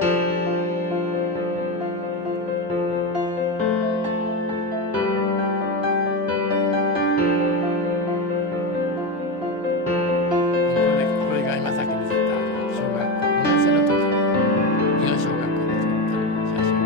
これが今さっき見せた小学校5年生の時、日本小学校で撮った写真。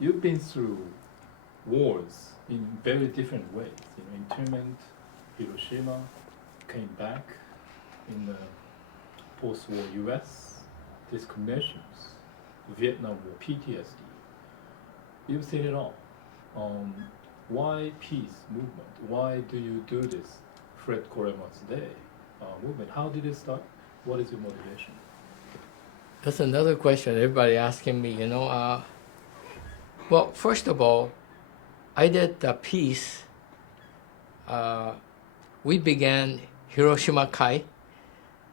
You've been through wars in very different ways. Internment, Hiroshima, came back in the post-war U.S., discriminations, Vietnam War, PTSD. You've seen it all. Why peace movement? Why do you do this Fred Korema's Day movement? How did it start? What is your motivation? That's another question everybody asking me, Well, first of all, I did the piece. We began Hiroshima Kai.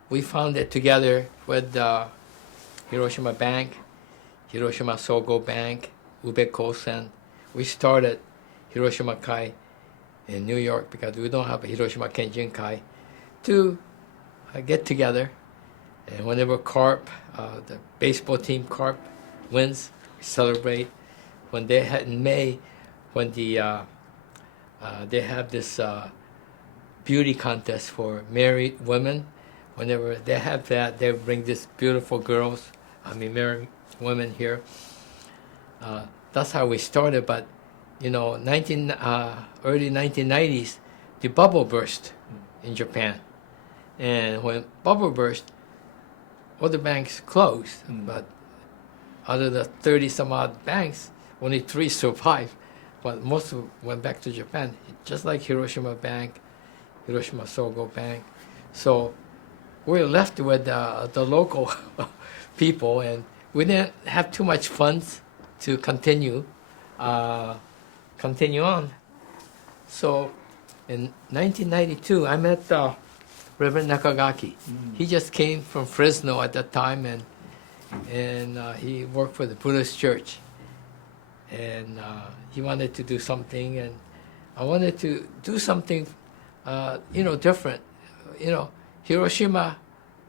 We founded together with Hiroshima Bank, Hiroshima Sogo Bank, Ube Kosen. We started Hiroshima Kai in New York because we don't have a Hiroshima Kenjin Kai to get together. And whenever Carp, the baseball team Carp wins, we celebrate. When they had in May, when they have this beauty contest for married women, whenever they have that, they bring these beautiful girls, married women here. That's how we started. But early 1990s, the bubble burst in Japan, and when bubble burst, all the banks closed. But out of the 30 some odd banks, only 3 survived, but most of them went back to Japan, just like Hiroshima Bank, Hiroshima Sogo Bank. So we're left with the local people, and we didn't have too much funds to continue on. So in 1992, I met Reverend Nakagaki. He just came from Fresno at that time, and he worked for the Buddhist church. And he wanted to do something, and I wanted to do something, different. Hiroshima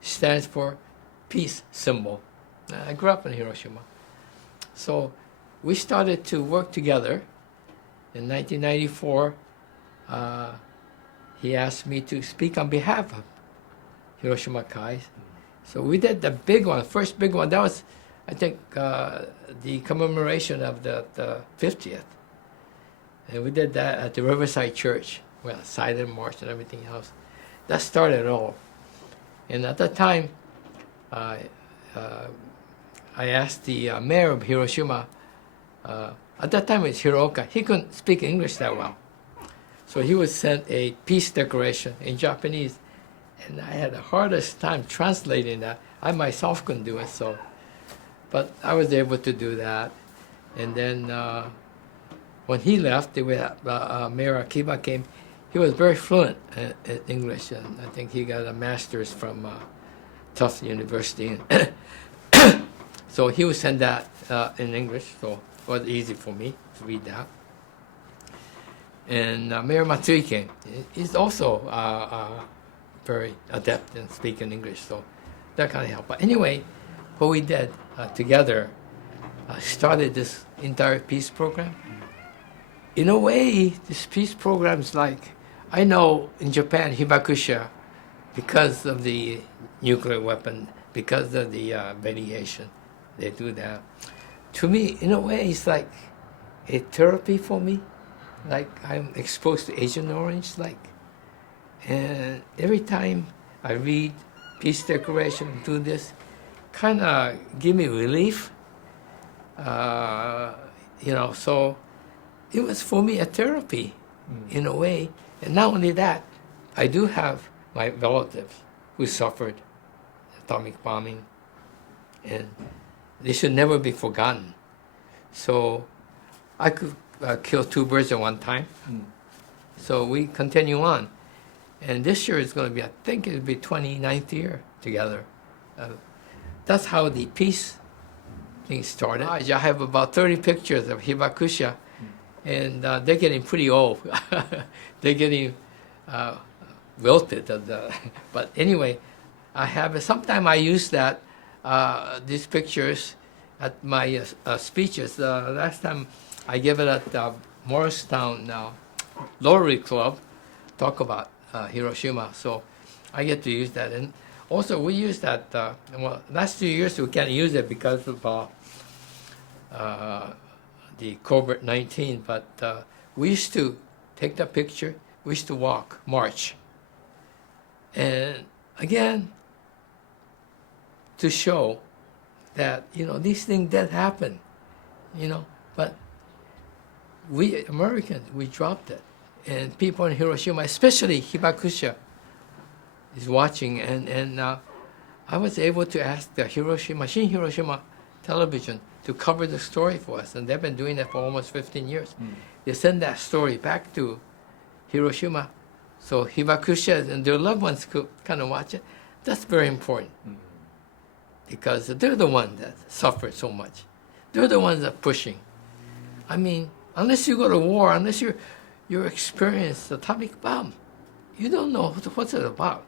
stands for peace symbol. I grew up in Hiroshima. So we started to work together. In 1994, he asked me to speak on behalf of Hiroshima Kai. So we did the big one, first big one. That was, I think, the commemoration of the 50th. And we did that at the Riverside Church, silent march and everything else. That started it all. And at that time, I asked the mayor of Hiroshima, at that time it was Hiroka. He couldn't speak English that well. So he was sent a peace declaration in Japanese. And I had the hardest time translating that. I myself couldn't do it, but I was able to do that. And then when he left, Mayor Akiba came. He was very fluent in English, and I think he got a master's from Tufts University. So he would send that in English, so it was easy for me to read that. And Mayor Matsui came. He's also very adept in speaking English, so that kind of helped. But anyway, what we did together started this entire peace program. In a way, this peace program is like, I know in Japan, Hibakusha, because of the nuclear weapon, because of the radiation, they do that. To me, in a way, it's like a therapy for me. like I'm exposed to Agent Orange, like, and every time I read Peace Declaration, do this, kind of give me relief, uh, so it was for me a therapy in a way. And not only that, I do have my relatives who suffered atomic bombing, and they should never be forgotten. So I could kill two birds at one time. So we continue on. And this year is going to be, I think it'll be 29th year together. That's how the peace thing started. I have about 30 pictures of hibakusha, and they're getting pretty old. They're getting wilted. But anyway, I have it. Sometimes I use that, these pictures at my speeches. Last time I gave it at Morristown Rotary Club, talk about Hiroshima. So I get to use that. And also we use that, last 2 years we can't use it because of the COVID-19, but we used to take the picture, we used to march. And again, to show that, these things did happen, but we Americans, we dropped it. And people in Hiroshima, especially hibakusha, is watching, and I was able to ask the Shin Hiroshima television to cover the story for us, and they've been doing that for almost 15 years. They send that story back to Hiroshima, so hibakusha and their loved ones could kind of watch it. That's very important, because they're the ones that suffered so much. They're the ones that are pushing. I mean, unless you go to war, unless you experience the atomic bomb, you don't know what's it about.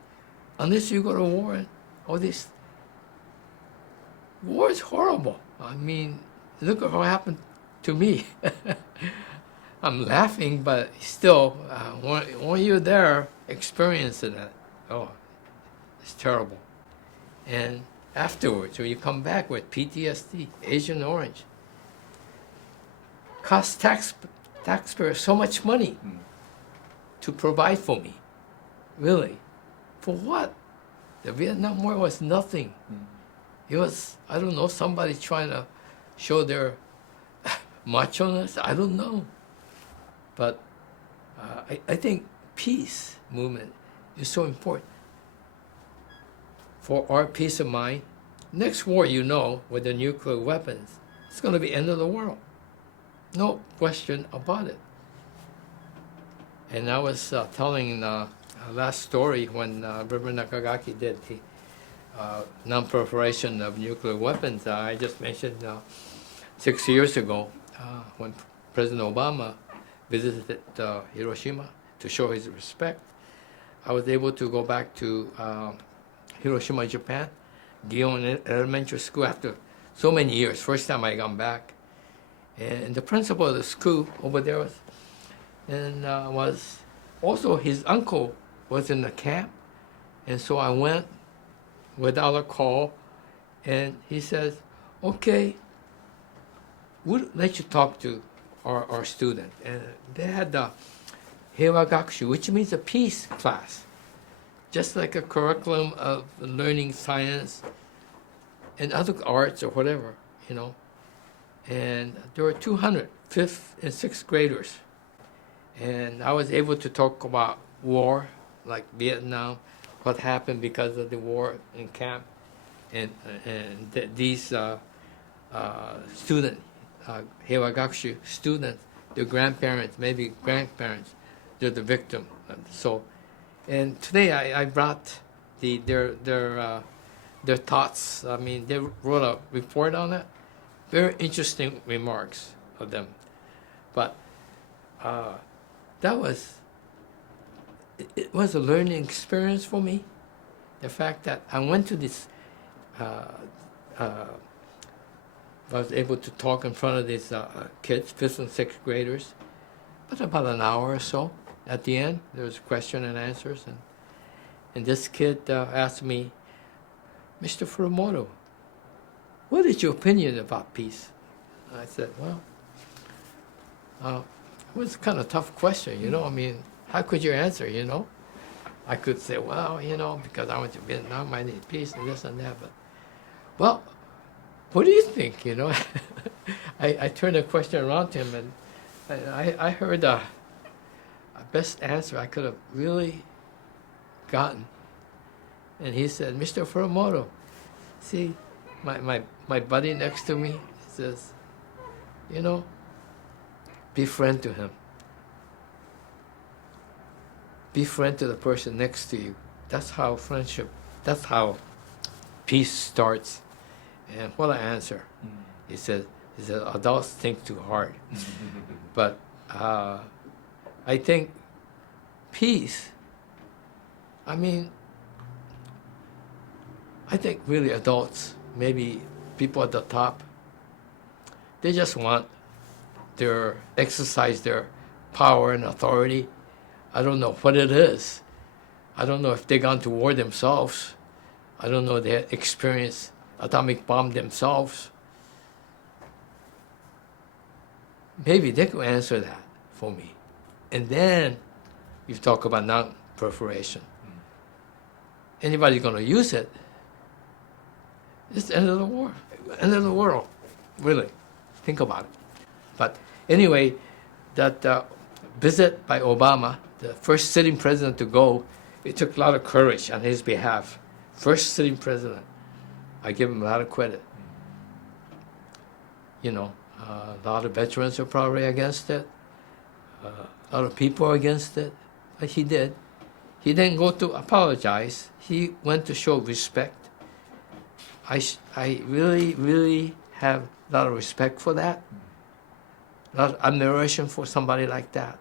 Unless you go to war and all this. War is horrible. I mean, look at what happened to me. I'm laughing, but still, when you're there experiencing it, it's terrible. And afterwards, when you come back with PTSD, Agent Orange, cost taxpayers so much money to provide for me. Really. For what? The Vietnam War was nothing. It was, I don't know, somebody trying to show their macho-ness. I don't know. But I think peace movement is so important for our peace of mind. Next war, with the nuclear weapons, it's going to be end of the world. No question about it. And I was telling the last story when Reverend Nakagaki did the non-proliferation of nuclear weapons. I just mentioned 6 years ago when President Obama visited Hiroshima to show his respect. I was able to go back to Hiroshima, Japan, Gion Elementary School after so many years. First time I got back. And the principal of the school over there was also his uncle was in the camp, and so I went without a call, and he says, "Okay, we'll let you talk to our student." And they had the Heiwa Gakushu, which means a peace class, just like a curriculum of learning science and other arts or whatever, And there were 200 fifth and sixth graders. And I was able to talk about war, like Vietnam, what happened because of the war in camp. And these students, Heiwa Gakushu students, their grandparents, maybe grandparents, they're the victim. So, and today I brought their thoughts. I mean, they wrote a report on it. Very interesting remarks of them. But it was a learning experience for me. The fact that I went to this, I was able to talk in front of these kids, 5th and 6th graders, but about an hour or so. At the end, there was question and answers. And this kid asked me, "Mr. Furumoto, what is your opinion about peace?" I said, "Well, It was kind of tough question, you know. I mean, how could you answer, you know? I could say, well, you know, because I went to Vietnam, I need peace and this and that. But, well, what do you think, you know? I turned the question around to him, and I heard a best answer I could have really gotten. And he said, Mr. Furumoto, see, my buddy next to me says, you know, be friend to him. Be friend to the person next to you. That's how friendship, that's how peace starts. And what an answer. He said, adults think too hard. But I think peace, I mean, I think really adults, maybe people at the top, they just want their exercise their power and authority. I don't know what it is. I don't know if they've gone to war themselves. I don't know if they experienced atomic bomb themselves. Maybe they could answer that for me. And then you talk about non-proliferation. Anybody going to use it, it's the end of the war, end of the world, really. Think about it. But anyway, that visit by Obama, the first sitting president to go, it took a lot of courage on his behalf. First sitting president. I give him a lot of credit. You know, a lot of veterans are probably against it. A lot of people are against it. But he did. He didn't go to apologize. He went to show respect. I really, really have a lot of respect for that. A lot of admiration for somebody like that.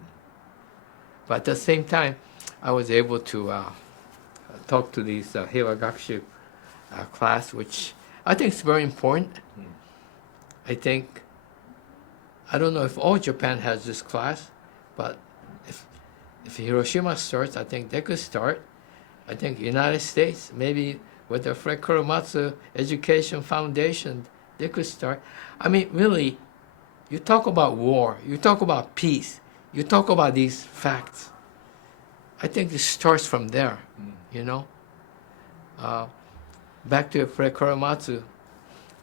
But at the same time, I was able to talk to these Heiwa class, which I think is very important. I think, I don't know if all Japan has this class, but if Hiroshima starts, I think they could start. I think United States, maybe with the Fred Kuromatsu Education Foundation, they could start. I mean, really, you talk about war, you talk about peace, you talk about these facts. I think it starts from there, you know. Back to Fred Kuromatsu,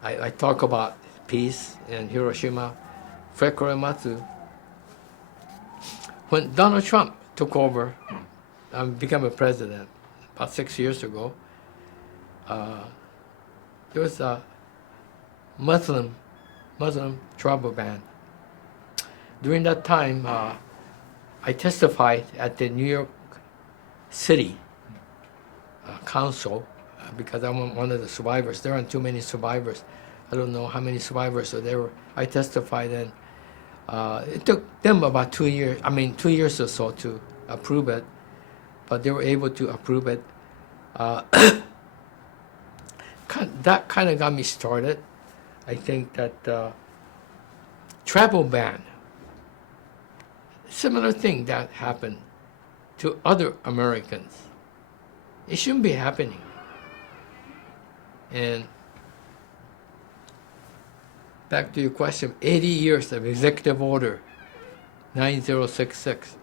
I talk about peace in Hiroshima. Fred Kuromatsu, when Donald Trump took over and became a president about 6 years ago, there was a Muslim tribal band. During that time, I testified at the New York City Council because I'm one of the survivors. There aren't too many survivors. I don't know how many survivors, so there were. I testified, and it took them about 2 years. I mean, 2 years or so to approve it, but they were able to approve it. That kind of got me started. I think that travel ban, similar thing that happened to other Americans. It shouldn't be happening. And back to your question, 80 years of Executive Order 9066.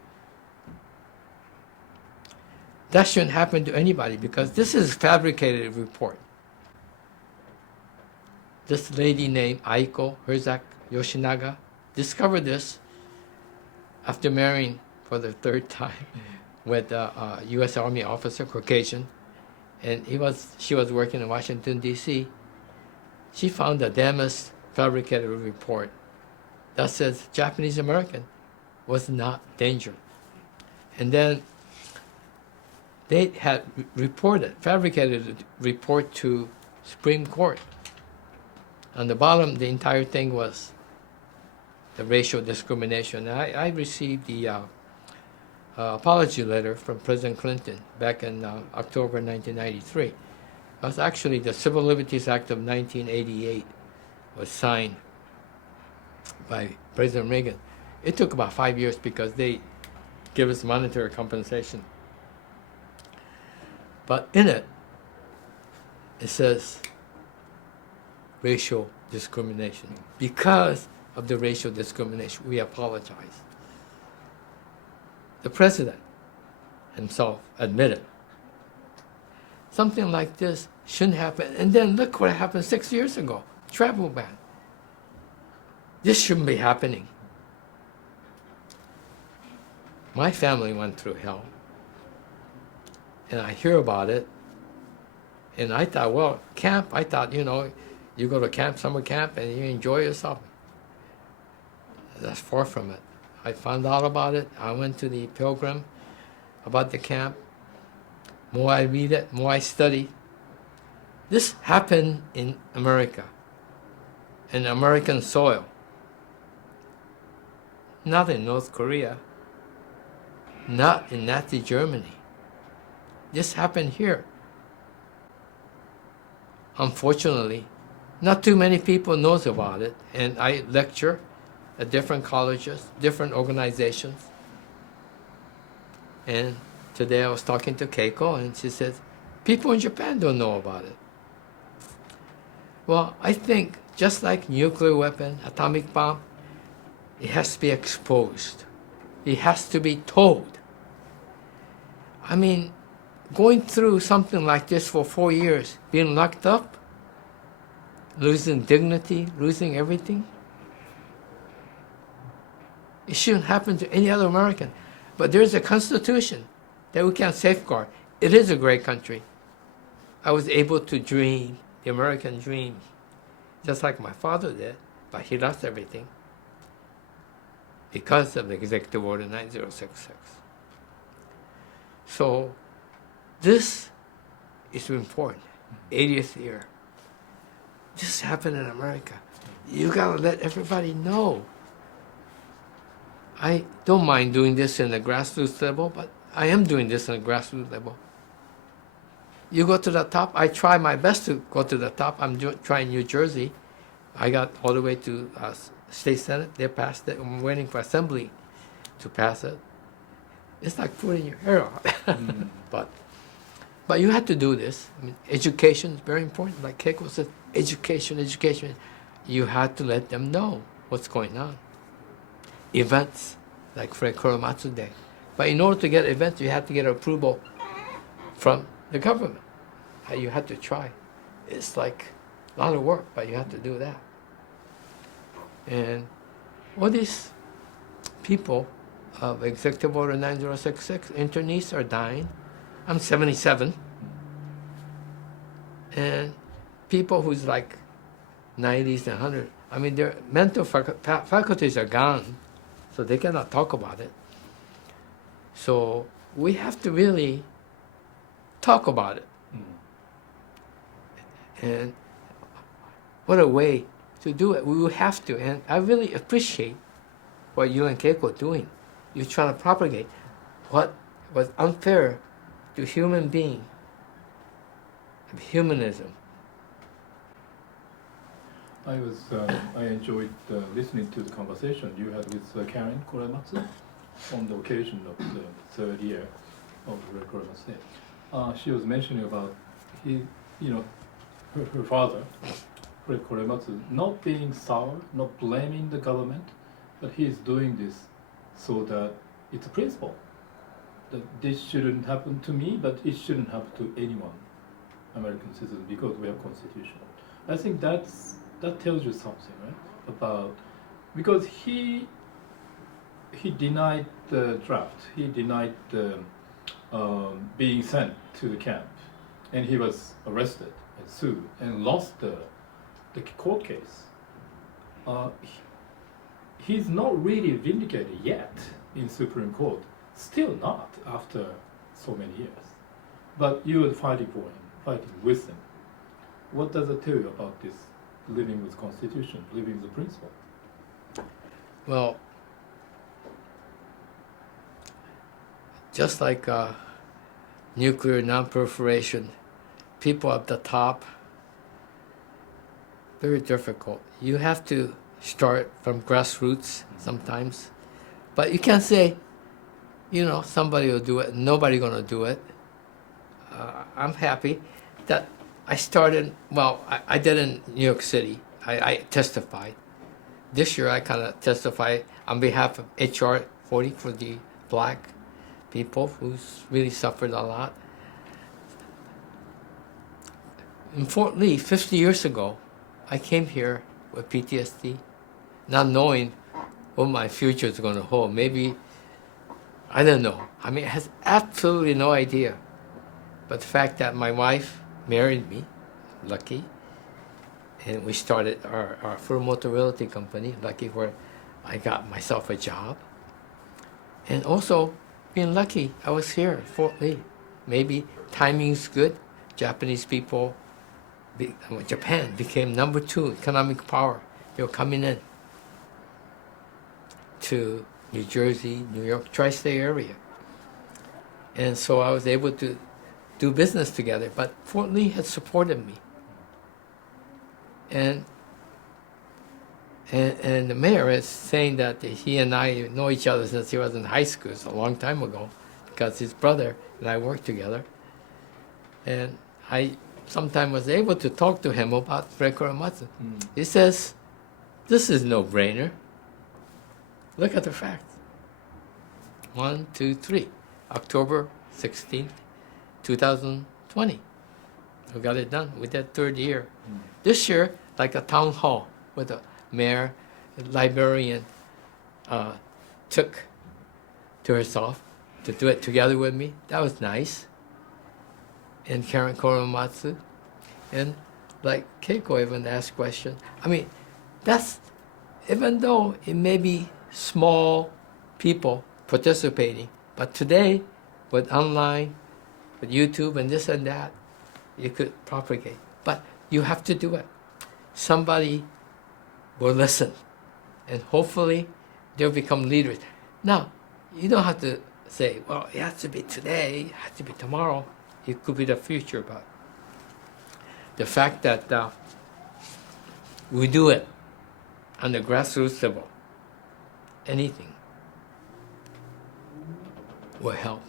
That shouldn't happen to anybody because this is a fabricated report. This lady named Aiko Herzak Yoshinaga discovered this after marrying for the third time with a U.S. Army officer, Caucasian, and she was working in Washington, D.C. She found a damaged fabricated report that says Japanese American was not danger. And then they had fabricated report to Supreme Court. On the bottom, the entire thing was the racial discrimination. I received the apology letter from President Clinton back in October 1993. It was actually the Civil Liberties Act of 1988 was signed by President Reagan. It took about 5 years because they give us monetary compensation. But in it, it says racial discrimination. Because of the racial discrimination, we apologize. The president himself admitted something like this shouldn't happen. And then look what happened 6 years ago. Travel ban. This shouldn't be happening. My family went through hell. And I hear about it. And I thought, well, camp, I thought, you go to camp, summer camp, and you enjoy yourself. That's far from it. I found out about it. I went to the Pilgrim about the camp. More I read it, more I study. This happened in America, in American soil. Not in North Korea. Not in Nazi Germany. This happened here. Unfortunately, not too many people knows about it, and I lecture at different colleges, different organizations. And today I was talking to Keiko, and she says, people in Japan don't know about it. Well, I think just like nuclear weapon, atomic bomb, it has to be exposed. It has to be told. I mean, going through something like this for 4 years, being locked up, losing dignity, losing everything, it shouldn't happen to any other American. But there's a constitution that we can safeguard. It is a great country. I was able to dream the American dream, just like my father did, but he lost everything because of the Executive Order 9066. So this is important. 80th year. This happened in America. You gotta let everybody know. I don't mind doing this in the grassroots level, but I am doing this on a grassroots level. You go to the top. I try my best to go to the top. I'm trying New Jersey. I got all the way to state senate. They passed it. I'm waiting for assembly to pass it. It's like pulling your hair out. But you have to do this. I mean, education is very important. Like Keiko said, education. You have to let them know what's going on. Events, like Fred Kuromatsu Day. But in order to get events, you have to get approval from the government. You have to try. It's like a lot of work, but you have to do that. And all these people of Executive Order 9066, internees are dying. I'm 77. And people who's like 90s and 100, I mean, their mental faculties are gone, so they cannot talk about it. So we have to really talk about it. And what a way to do it. We will have to. And I really appreciate what you and Keiko are doing. You're trying to propagate what was unfair to human being, humanism. I enjoyed listening to the conversation you had with Karen Korematsu on the occasion of the third year of Red Korematsu Day. She was mentioning about her father, Red Korematsu, not being sour, not blaming the government, but he is doing this so that it's a principle that this shouldn't happen to me, but it shouldn't happen to anyone, American citizen, because we have constitution. I think that tells you something, right? About because he denied the draft, he denied the being sent to the camp, and he was arrested and sued and lost the court case. He's not really vindicated yet in Supreme Court. Still not after so many years. But you are fighting for him, fighting with him. What does it tell you about this living with Constitution, living the principle? Well, just like nuclear non-proliferation, people at the top, very difficult. You have to start from grassroots sometimes. But you can't say, somebody will do it, nobody gonna do it. I'm happy that I started, I did in New York City. I testified. This year I kind of testified on behalf of HR 40 for the black people who's really suffered a lot. In Fort Lee, 50 years ago, I came here with PTSD, not knowing what my future is going to hold. Maybe, I don't know. I mean, I had absolutely no idea. But the fact that my wife married me, lucky, and we started our Furumoto Realty Company, lucky, where I got myself a job. And also, being lucky, I was here in Fort Lee. Maybe timing's good. Japanese people, Japan became number 2 economic power. They were coming in to New Jersey, New York, tri-state area. And so I was able to do business together. But Fort Lee had supported me. And the mayor is saying that he and I know each other since he was in high school. It's a long time ago, because his brother and I worked together. And I sometimes was able to talk to him about Fred Korematsu. He says, this is no-brainer. Look at the facts. 1, 2, 3. October 16th, 2020. We got it done. We did 3rd year. This year, like a town hall with a mayor, a librarian took to herself to do it together with me. That was nice. And Karen Korematsu. And like Keiko even asked questions. I mean, that's, even though it may be small people participating, but today, with online, with YouTube and this and that, you could propagate. But you have to do it. Somebody will listen, and hopefully they'll become leaders. Now, you don't have to say, well, it has to be today, it has to be tomorrow. It could be the future, but the fact that we do it on the grassroots level, anything will help.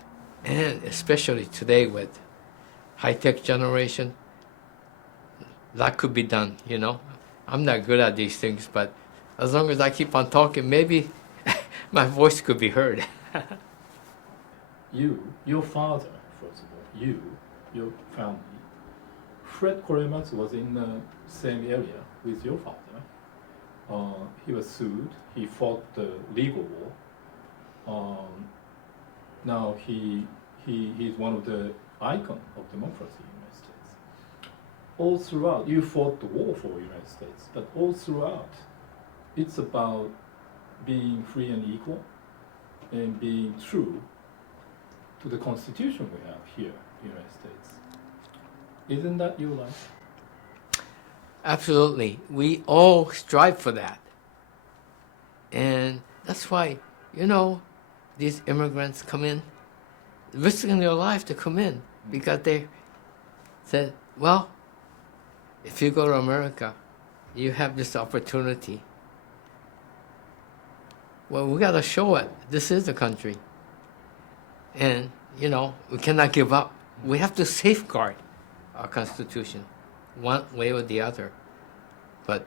And especially today with high-tech generation, that could be done, you know. I'm not good at these things, but as long as I keep on talking, maybe my voice could be heard. Your father, first of all, your family, Fred Korematsu was in the same area with your father. He was sued. He fought the legal war. Now he's one of the icons of democracy in the United States. All throughout, you fought the war for the United States, but all throughout, it's about being free and equal and being true to the Constitution we have here in the United States. Isn't that your life? Absolutely. We all strive for that. And that's why, you know, these immigrants come in, risking their life to come in, because they said, well, if you go to America, you have this opportunity. Well, we got to show it. This is the country. And, you know, we cannot give up. We have to safeguard our Constitution, one way or the other. But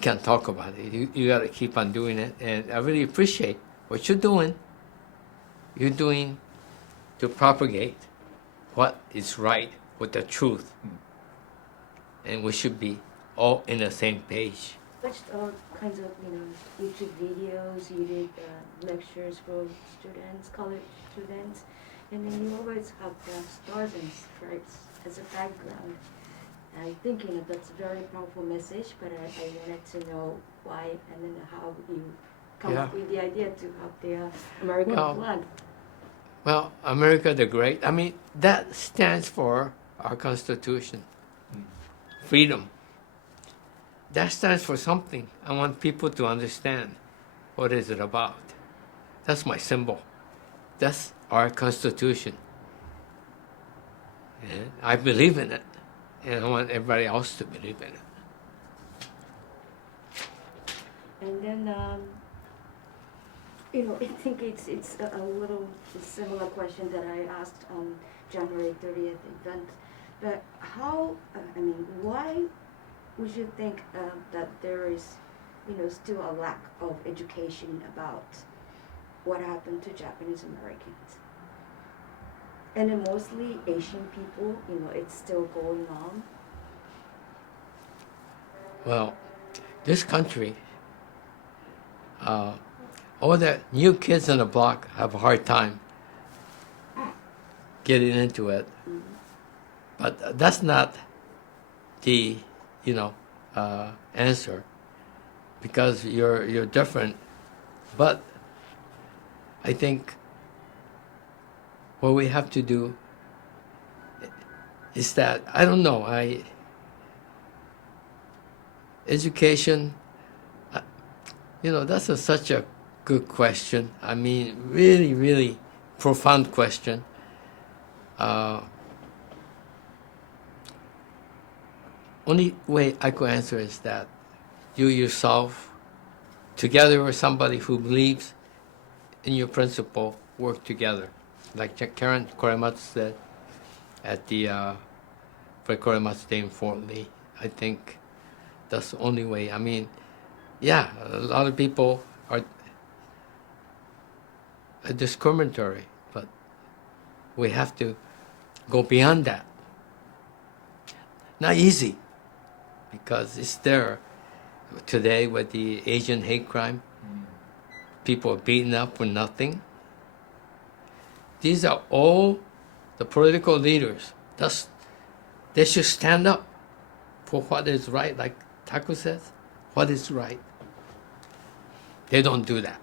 can't talk about it. You got to keep on doing it. And I really appreciate what you're doing. You're doing to propagate what is right with the truth. And we should be all in the same page. Watched all kinds of, YouTube videos. You did lectures for students, college students, and then you always have the stars and stripes as a background. I'm thinking that's a very powerful message, but I wanted to know why and then how you come up with the idea to have the American flag. Well, America the Great, I mean, that stands for our Constitution. Freedom. That stands for something. I want people to understand what is it about. That's my symbol. That's our Constitution. And I believe in it. And I want everybody else to believe in it. And then, I think it's a little similar question that I asked on January 30th event. But why would you think that there is, still a lack of education about what happened to Japanese Americans? And then mostly Asian people, it's still going on. Well, this country, all the new kids on the block have a hard time getting into it. Mm. But that's not the, answer, because you're different. But I think what we have to do is that, I don't know, education, that's such a good question. I mean, really, really profound question. Only way I could answer is that you yourself, together with somebody who believes in your principle, work together. Like Karen Korematsu said at the Fred Korematsu Day in Fort Lee. I think that's the only way. I mean, yeah, a lot of people are discriminatory, but we have to go beyond that. Not easy, because it's there today with the Asian hate crime. People are beaten up for nothing. These are all the political leaders. They should stand up for what is right, like Taku says, what is right. They don't do that.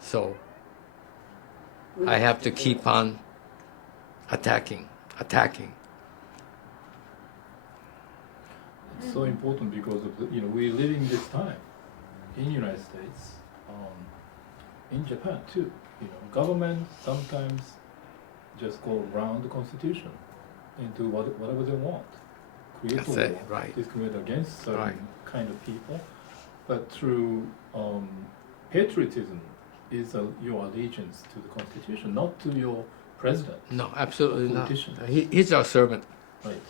So I have to keep on attacking. It's so important because of we're living this time in United States, in Japan too. Government sometimes just go around the constitution and do whatever they want, create That's a it, law, right. discriminate against certain Right. kind of people, but through patriotism is your allegiance to the constitution, not to your president. No, absolutely not. Politician. He's our servant. Right.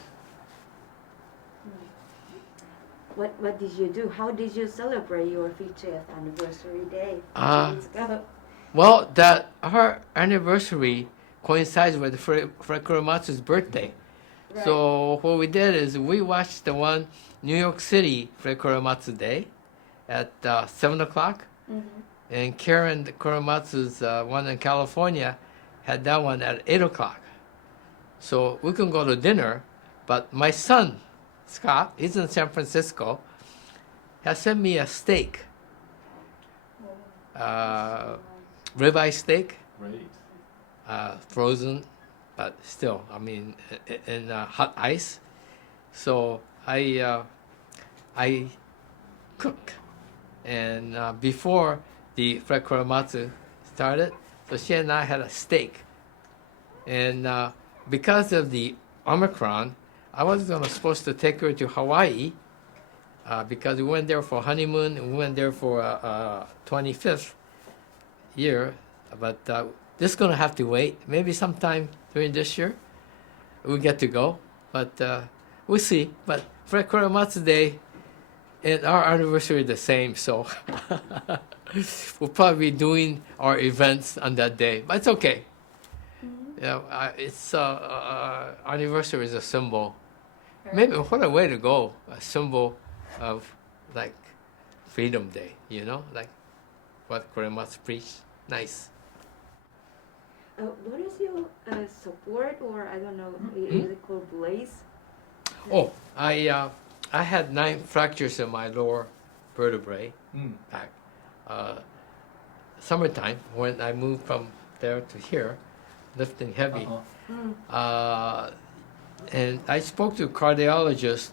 What did you do? How did you celebrate your 50th anniversary day? Uh, 2 days ago? Well, that our anniversary coincides with Fred Korematsu's birthday. Right. So what we did is we watched the one New York City Fred Korematsu Day at 7 o'clock. Mhm. And Karen Korematsu's one in California had that one at 8 o'clock. So we can go to dinner, but my son, Scott, he's in San Francisco, has sent me a steak, ribeye steak, Great. frozen, but still, I mean, in hot ice. So I cook, and before the Fred Korematsu started, so she and I had a steak, and because of the Omicron, I was supposed to take her to Hawaii because we went there for honeymoon and we went there for 25th year, but this is going to have to wait. Maybe sometime during this year we get to go, but we'll see. But Fred Korematsu Day and our anniversary are the same, so we'll probably be doing our events on that day, but it's okay. It's anniversary is a symbol. Maybe what a way to go! A symbol of like Freedom Day, like what Korematsu preached. Nice. What is your support, or I don't know, is it called Blaze? Oh, I had 9 fractures in my lower vertebrae back. Summertime when I moved from there to here, lifting heavy. And I spoke to a cardiologist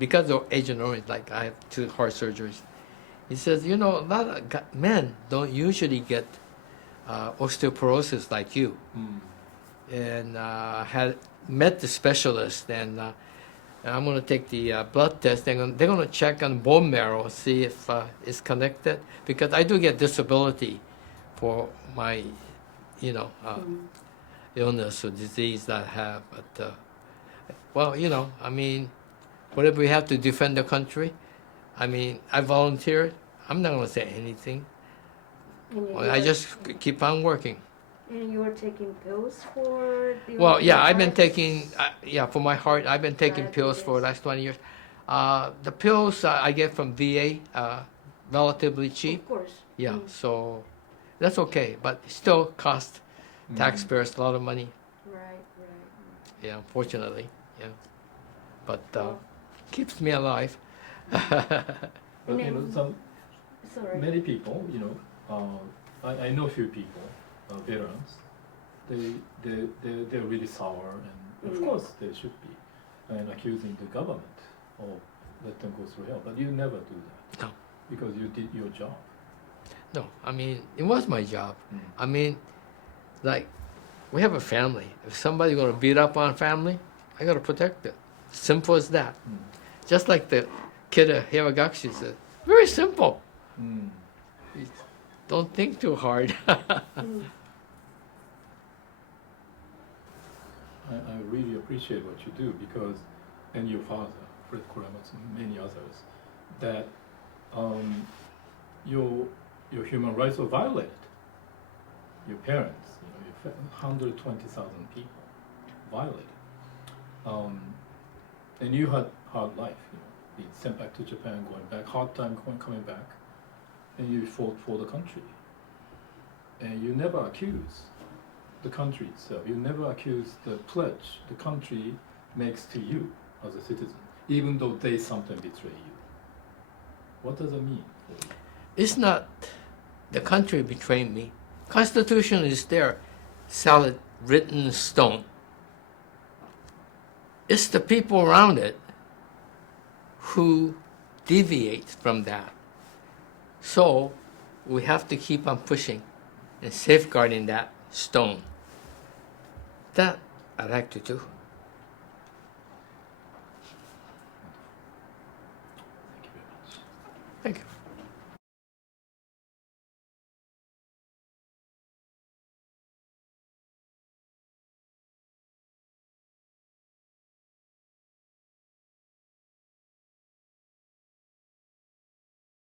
because of Agent Orange, like I have 2 heart surgeries. He says, a lot of men don't usually get osteoporosis like you. And I had met the specialist, and I'm going to take the blood test. They're going to check on bone marrow, see if it's connected, because I do get disability for my, illness or disease that I have. But, I mean, whatever we have to defend the country, I mean, I volunteered. I'm not going to say anything. I just keep on working. And you were taking pills for the Well, yeah, I've been heart? taking, for my heart, I've been taking pills for the Diabetes. last 20 years. The pills I get from VA, relatively cheap. Of course. Yeah, Mm. so that's okay, but it still costs Mm. taxpayers a lot of money. Right. Yeah, unfortunately, yeah. But Well, keeps me alive. But you know, some sorry. many people, you know, I know a few people, veterans. They're really sour, and of Mm. course they should be, and accusing the government of let them go through hell. But you never do that. No. Because you did your job. No, I mean, it was my job. Mm. I mean, like, we have a family. If somebody's going to beat up on family, I got to protect it. Simple as that. Mm. Just like the kid at Hiragashi said, very simple. Mm. Don't think too hard. Mm. I really appreciate what you do because, and your father, Fred Kuramatsu, and many others, that your human rights were violated. Your parents, you know, your 120,000 people violated. And you had hard life, you know, being sent back to Japan, going back, hard time coming back, and you fought for the country. And you never accuse the country itself. You never accuse the pledge the country makes to you as a citizen, even though they sometimes betray you. What does it mean for you? It's not the country betraying me. Constitution is there, solid, written in stone. It's the people around it who deviate from that. So we have to keep on pushing and safeguarding that stone. That I like to do.